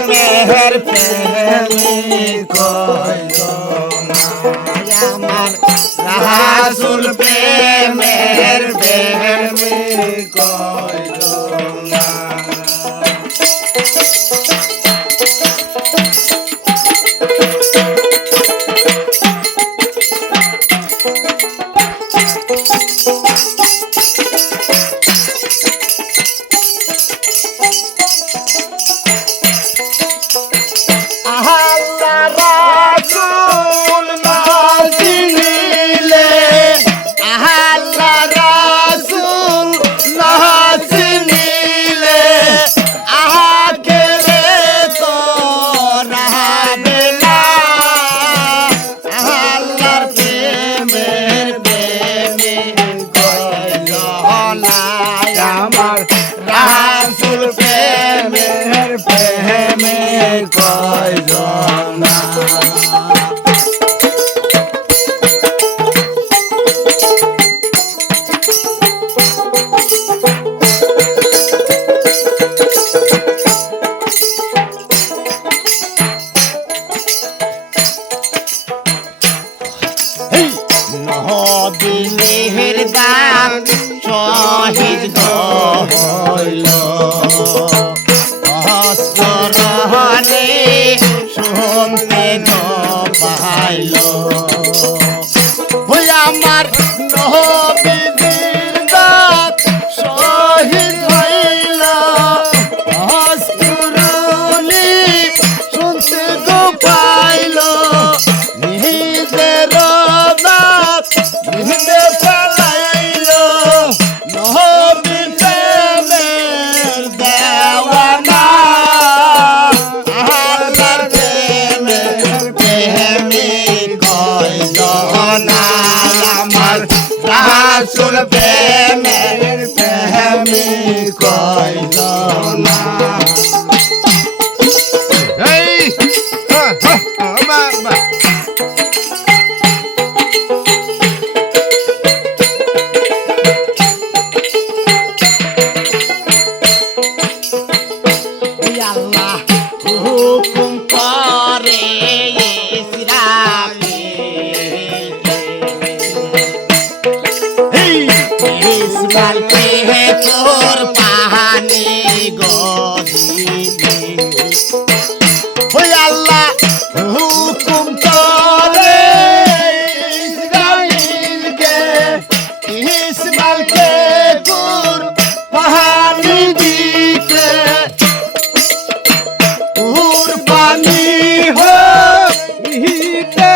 প্রেমের প্রেমিক আমার রাসূল প্রেমের প্রেমিক নহদিনের দান শহীদ হইল অস্ত্রহনে শুনতে পাইল ওই আমার নহদিনের দান শহীদ হইল অস্ত্রহনে শুনতে পাইল নিজের রাসূল প্রেমের প্রেমিক কইল না এই বাবা আল্লাহ হুকুম করে ইসরাফিল তোর পাহানি গদিনে ওই আল্লাহ হুকুম করে ইসরাফিলকে ইসমাইলকে তোর পাহানি দিতে তোর পানি হো ইতে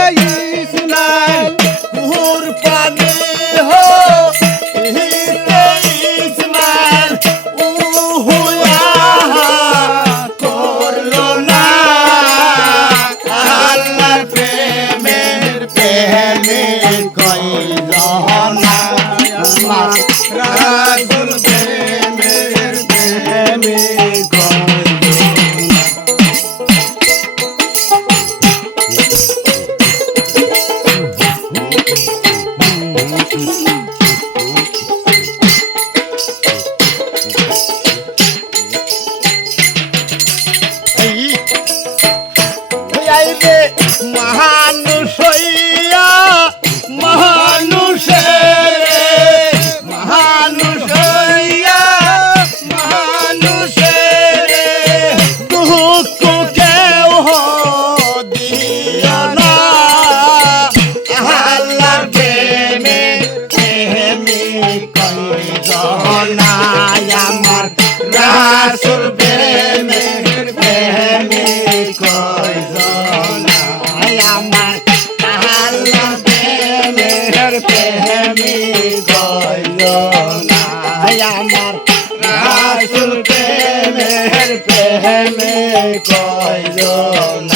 ইসমাইল তোর পানি হো রাসূল প্রেমের প্রেমিক মানুষ হইয়া মানুষের দুঃখ কেউ দিও না আল্লাহর প্রেমে প্রেমিক কইল না আমার রাসূল প্রেমের প্রেমিক কইল না আমার আল্লাহ প্রেমের প্রেমিক কইল না আমার রাসূল প্রেমের প্রেমিক কইল না